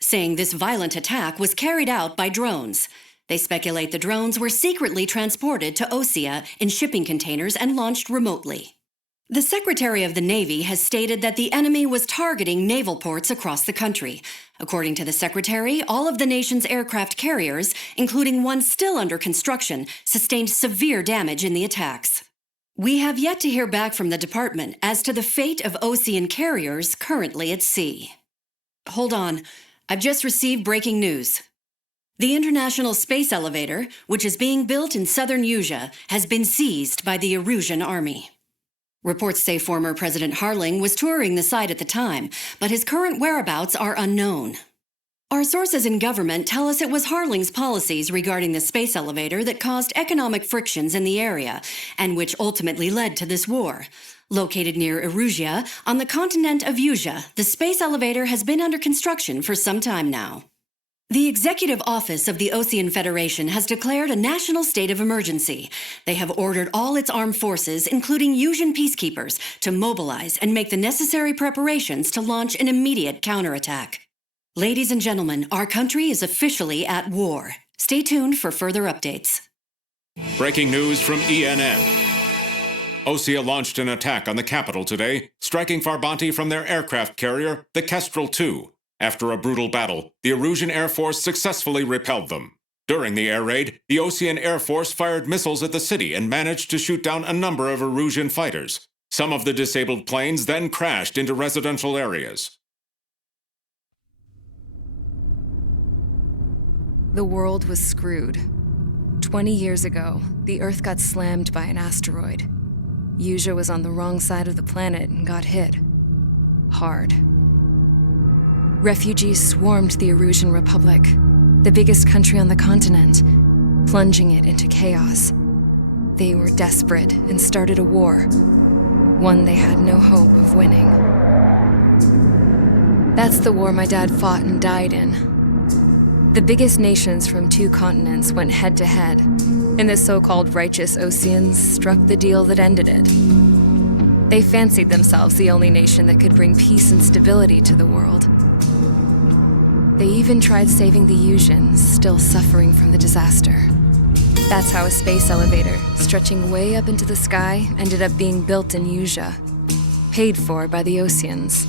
saying this violent attack was carried out by drones. They speculate the drones were secretly transported to Osea in shipping containers and launched remotely. The Secretary of the Navy has stated that the enemy was targeting naval ports across the country. According to the Secretary, all of the nation's aircraft carriers, including one still under construction, sustained severe damage in the attacks. We have yet to hear back from the department as to the fate of Osean carriers currently at sea. Hold on, I've just received breaking news. The International Space Elevator, which is being built in southern Usea, has been seized by the Erusian army. Reports say former President Harling was touring the site at the time, but his current whereabouts are unknown. Our sources in government tell us it was Harling's policies regarding the space elevator that caused economic frictions in the area, and which ultimately led to this war. Located near Erusia, on the continent of Usea, the space elevator has been under construction for some time now. The Executive Office of the Osean Federation has declared a national state of emergency. They have ordered all its armed forces, including Usian peacekeepers, to mobilize and make the necessary preparations to launch an immediate counterattack. Ladies and gentlemen, our country is officially at war. Stay tuned for further updates. Breaking news from ENN. Osea launched an attack on the capital today, striking Farbanti from their aircraft carrier, the Kestrel II. After a brutal battle, the Erusian Air Force successfully repelled them. During the air raid, the Osean Air Force fired missiles at the city and managed to shoot down a number of Erusian fighters. Some of the disabled planes then crashed into residential areas. The world was screwed. 20 years ago, the Earth got slammed by an asteroid. Usea was on the wrong side of the planet and got hit. Hard. Refugees swarmed the Erusian Republic, the biggest country on the continent, plunging it into chaos. They were desperate and started a war, one they had no hope of winning. That's the war my dad fought and died in. The biggest nations from 2 continents went head-to-head, and the so-called righteous Oseans struck the deal that ended it. They fancied themselves the only nation that could bring peace and stability to the world. They even tried saving the Usians, still suffering from the disaster. That's how a space elevator, stretching way up into the sky, ended up being built in Usea, paid for by the Oseans.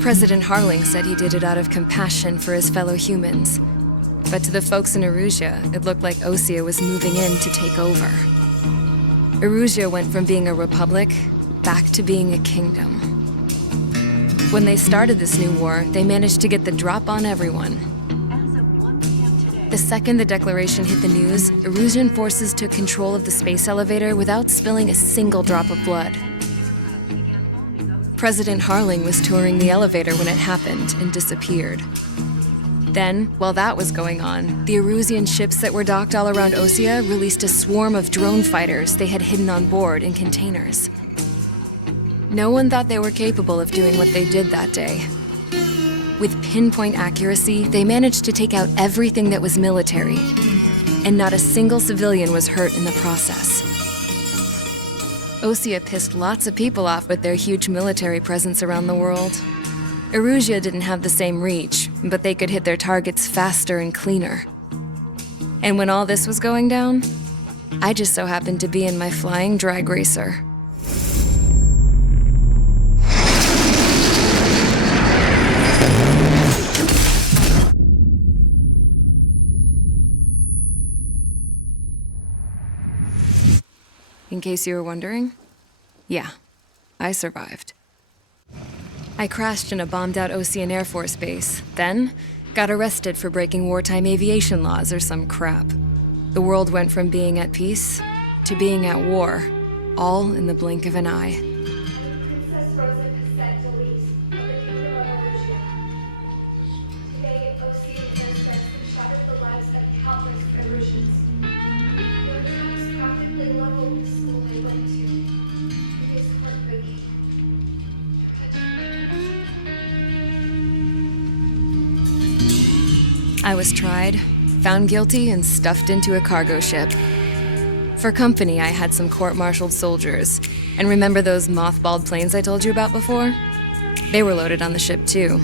President Harling said he did it out of compassion for his fellow humans. But to the folks in Erusia, it looked like Osea was moving in to take over. Erusia went from being a republic back to being a kingdom. When they started this new war, they managed to get the drop on everyone. The second the declaration hit the news, Erusian forces took control of the space elevator without spilling a single drop of blood. President Harling was touring the elevator when it happened and disappeared. Then, while that was going on, the Erusian ships that were docked all around Osea released a swarm of drone fighters they had hidden on board in containers. No one thought they were capable of doing what they did that day. With pinpoint accuracy, they managed to take out everything that was military, and not a single civilian was hurt in the process. Osea pissed lots of people off with their huge military presence around the world. Erusia didn't have the same reach, but they could hit their targets faster and cleaner. And when all this was going down, I just so happened to be in my flying drag racer. In case you were wondering, yeah, I survived. I crashed in a bombed-out Osean Air Force base, then got arrested for breaking wartime aviation laws or some crap. The world went from being at peace to being at war, all in the blink of an eye. Princess Rosa Cassette Delise of the Kingdom of Erusia. Today, Osean airstrikes have shattered the lives of countless Erusians. Their attacks practically leveled the school they went to. It is heartbreaking. I was tried, found guilty, and stuffed into a cargo ship. For company, I had some court-martialed soldiers. And remember those mothballed planes I told you about before? They were loaded on the ship, too.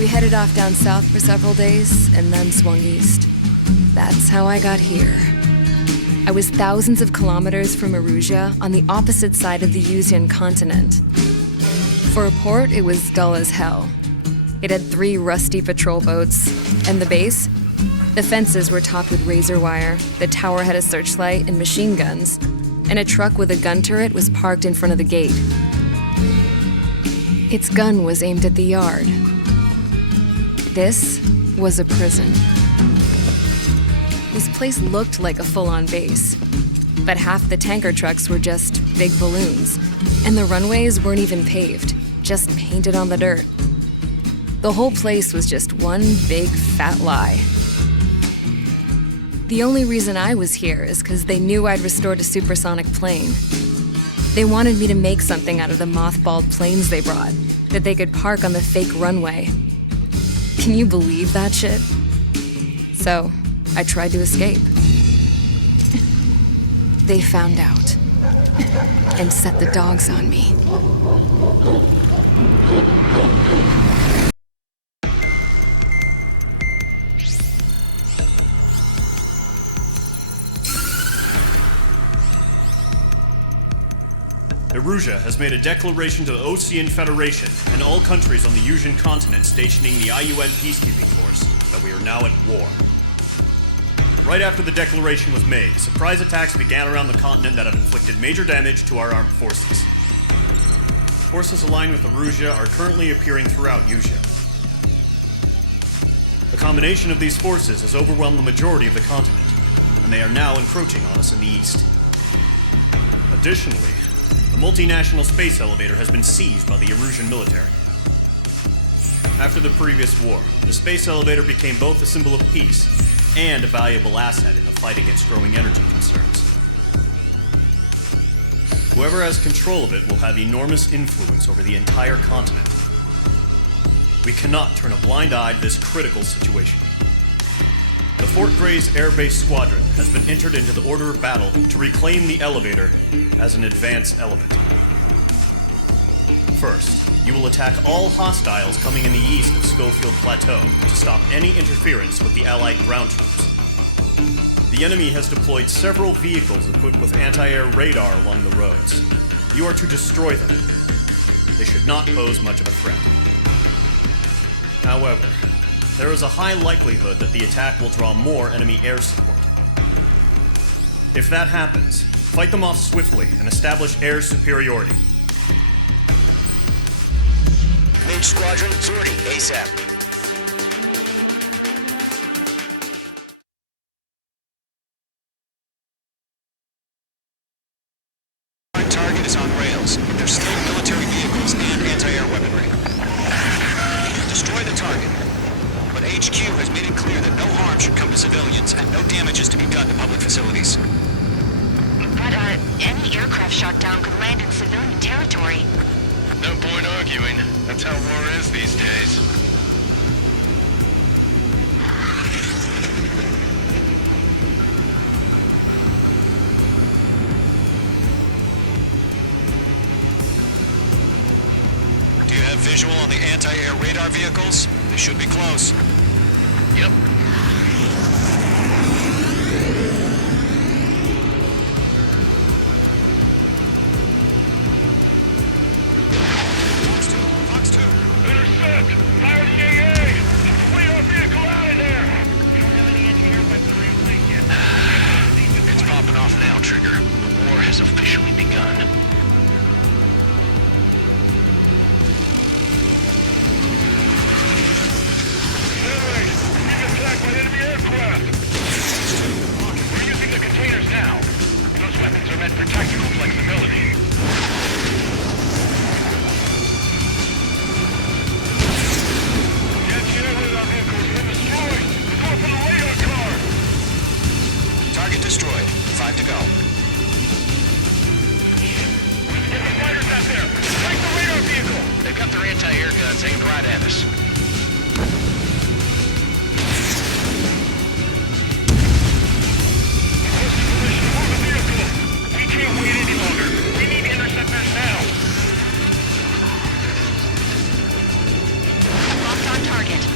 We headed off down south for several days and then swung east. That's how I got here. I was thousands of kilometers from Erusia on the opposite side of the Yuzian continent. For a port, it was dull as hell. It had 3 rusty patrol boats. And the base? The fences were topped with razor wire, the tower had a searchlight and machine guns, and a truck with a gun turret was parked in front of the gate. Its gun was aimed at the yard. This was a prison. This place looked like a full-on base, but half the tanker trucks were just big balloons, and the runways weren't even paved, just painted on the dirt. The whole place was just one big fat lie. The only reason I was here is because they knew I'd restored a supersonic plane. They wanted me to make something out of the mothballed planes they brought, that they could park on the fake runway. Can you believe that shit? So, I tried to escape. They found out and set the dogs on me. Erusia has made a declaration to the Osean Federation and all countries on the Yuzian continent stationing the IUN peacekeeping force that we are now at war. Right after the declaration was made, surprise attacks began around the continent that have inflicted major damage to our armed forces. Forces aligned with Erusia are currently appearing throughout Yusia. The combination of these forces has overwhelmed the majority of the continent, and they are now encroaching on us in the east. Additionally, the multinational space elevator has been seized by the Erusian military. After the previous war, the space elevator became both a symbol of peace and a valuable asset in the fight against growing energy concerns. Whoever has control of it will have enormous influence over the entire continent. We cannot turn a blind eye to this critical situation. The Fort Gray's Air Base Squadron has been entered into the order of battle to reclaim the elevator as an advance element. First, you will attack all hostiles coming in the east of Schofield Plateau to stop any interference with the Allied ground troops. The enemy has deployed several vehicles equipped with anti-air radar along the roads. You are to destroy them. They should not pose much of a threat. However, there is a high likelihood that the attack will draw more enemy air support. If that happens, fight them off swiftly and establish air superiority. Mage Squadron, sortie ASAP. Our target is on rails. There's still military vehicles and anti-air weaponry. We can destroy the target, but HQ has made it clear that no harm should come to civilians and no damage is to be done to public facilities. But, any aircraft shot down could land in civilian territory. No point arguing. That's how war is these days. Do you have visual on the anti-air radar vehicles? They should be close. Yep. Fox 2. Intercept! Fire the AA! Flee our vehicle out of there! We don't have any anti-air weaponry fleet yet. It's popping off now, Trigger. The war has officially begun. Anyway, we're being attacked by enemy aircraft! We're using the containers now. Those weapons are meant for tactical flexibility. The anti-air radar vehicle has been destroyed! Go for the radar car! Target destroyed. 5 to go. Enemy fighters out there! Fight the radar vehicle! They've got their anti-air guns aimed right at us. We can't wait any longer. We need interceptors now. Locked on target. target.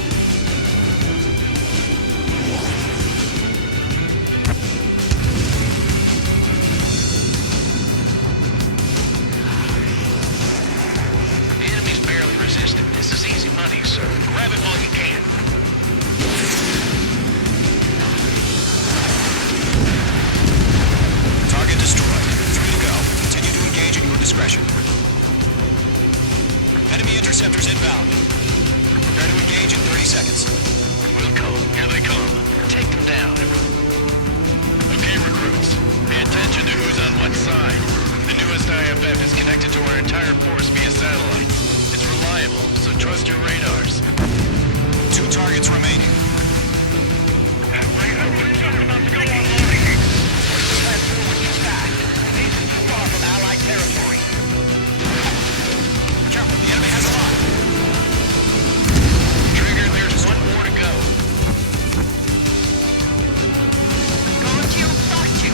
The enemy's barely resisting. This is easy money, so grab it while you can. Target destroyed. 3 to go. Continue to engage at your discretion. Enemy interceptors inbound. Prepare to engage in 30 seconds. Wilco, here they come. Take them down. Okay, recruits. Pay attention to who's on what side. The newest IFF is connected to our entire force via satellite. It's reliable, so trust your radars. 2 targets remaining. Careful, the enemy has a lot. Trigger, there's 1 more to go. Going to Fox 2.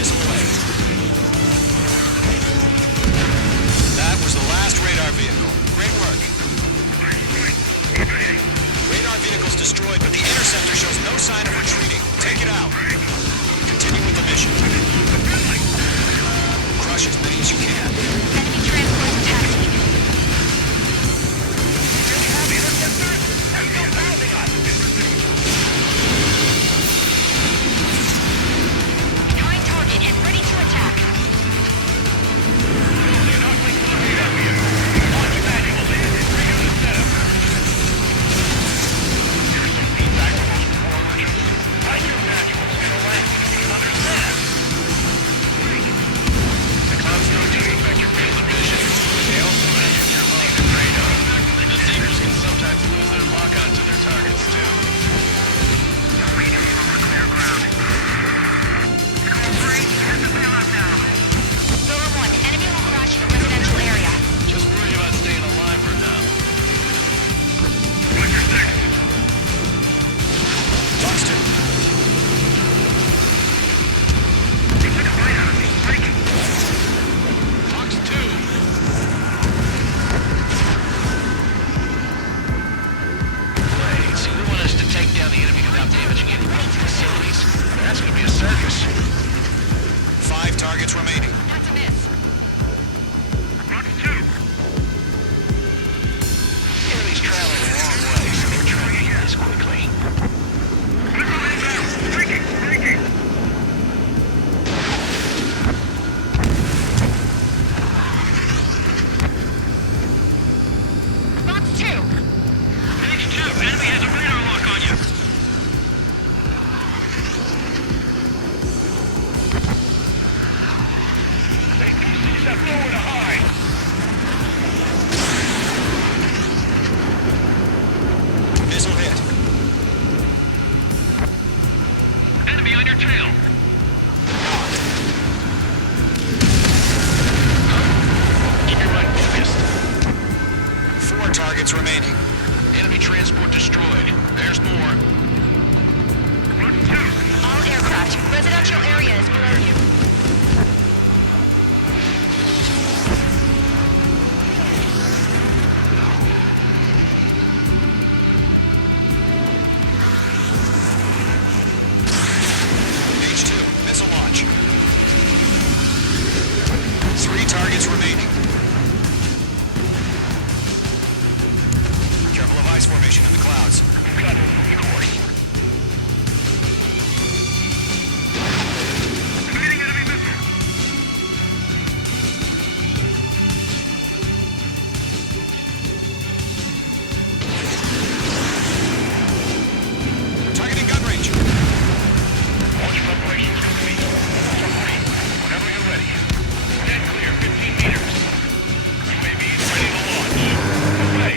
Missile away. That was the last radar vehicle. Great work. Radar vehicle's destroyed, but the interceptor shows no sign of retreating. Take it out. Continue with the mission. Crush as many as you can. Enemy transport taxi. Behind target and ready to attack. The clouds don't do affect your field of vision. They also measure your light and radar. The deceivers can sometimes lose their lock-on to their targets, too. Silver 1, enemy will crash the residential area. Just worry about staying alive for now. Fox 2. Fox 2. Wait, so you want us to take down the enemy without damaging any built facilities? That's gonna be a circus. 5 targets remaining. That's a miss. Enemy's traveling a long way, so they're trying to get this quickly. Fox 2. H2, enemy has a radar lock on you. APC set nowhere to hide. Missile hit. Enemy on your tail. Keep your right focused. 4 targets remaining. Enemy transport destroyed. There's more. All aircraft. Residential area is below you. H2, missile launch. 3 targets remaining. Careful of ice formation in the clouds. Got to move the course. Committing enemy missile. Targeting gun range. Launch preparations complete. Submarine, whenever you're ready. Dead clear, 15 meters. UAVs ready to launch. Away.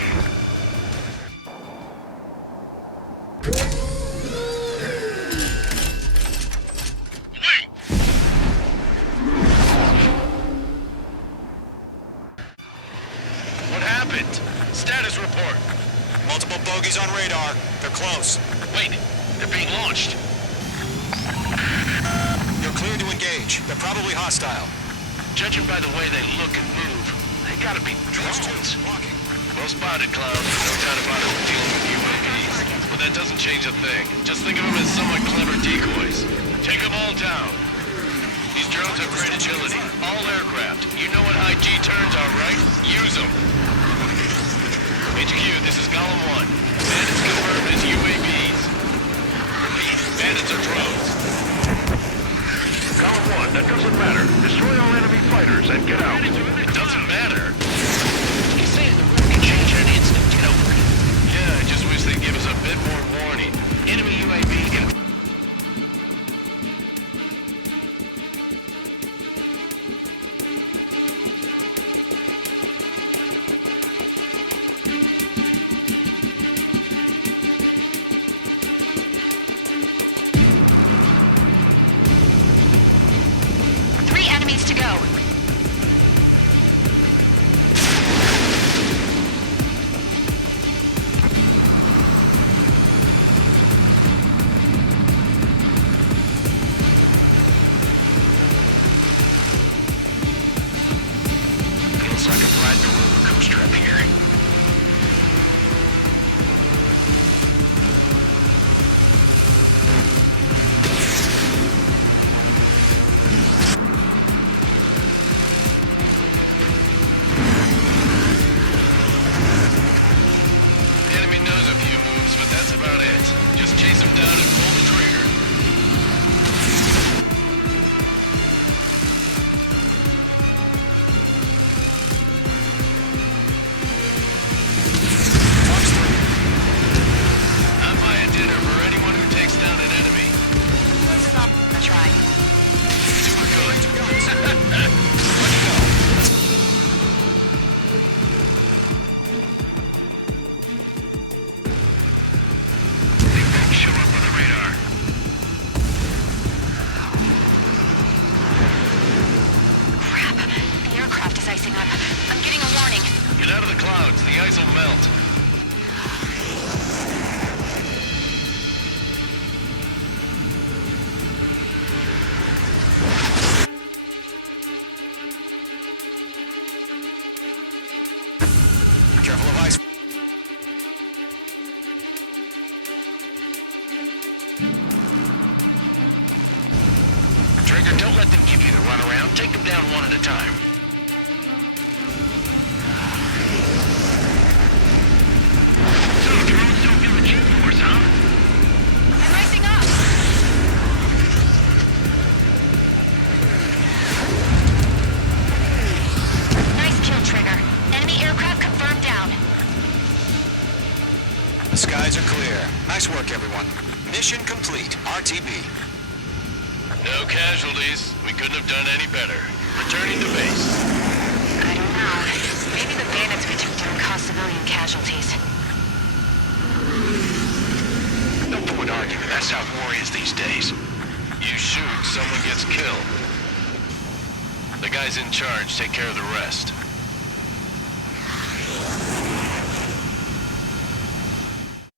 What happened? Status report. Multiple bogeys on radar. They're close. Wait, they're being launched. You're clear to engage. They're probably hostile. Judging by the way they look and move, they gotta be drones. Well spotted, Cloud. No doubt about it, we're dealing with UAVs. But that doesn't change a thing. Just think of them as somewhat clever decoys. Take them all down. These drones have great agility. All aircraft. You know what high G turns are, right? Use them. HQ, this is Golem 1. Bandits confirmed as UAVs. Repeat, bandits are drones. Column 1, that doesn't matter. Destroy all enemy fighters and get out. It doesn't matter. You say the room can change in an instant. Get over it. Yeah, I just wish they'd give us a bit more warning. Enemy UAV in... Enemies to go. Feels like I'm riding a roller coaster up here. About it. Just chase him down and pull the trigger. I'm buying dinner for anyone who takes down an enemy. I'll try. Doing good. Let's go. Show up on the radar. Crap. The aircraft is icing up. I'm getting a warning. Get out of the clouds. The ice will melt. Careful of ice. Trigger, don't let them give you the runaround. Take them down one at a time. So, drones don't feel the G-force, huh? I'm rising up. Nice kill, Trigger. Enemy aircraft confirmed down. The skies are clear. Nice work, everyone. Mission complete. RTB. No casualties. We couldn't have done any better. Returning to base. I don't know. Maybe the bandits we took down caused civilian casualties. No point arguing. That's how war is these days. You shoot, someone gets killed. The guys in charge take care of the rest.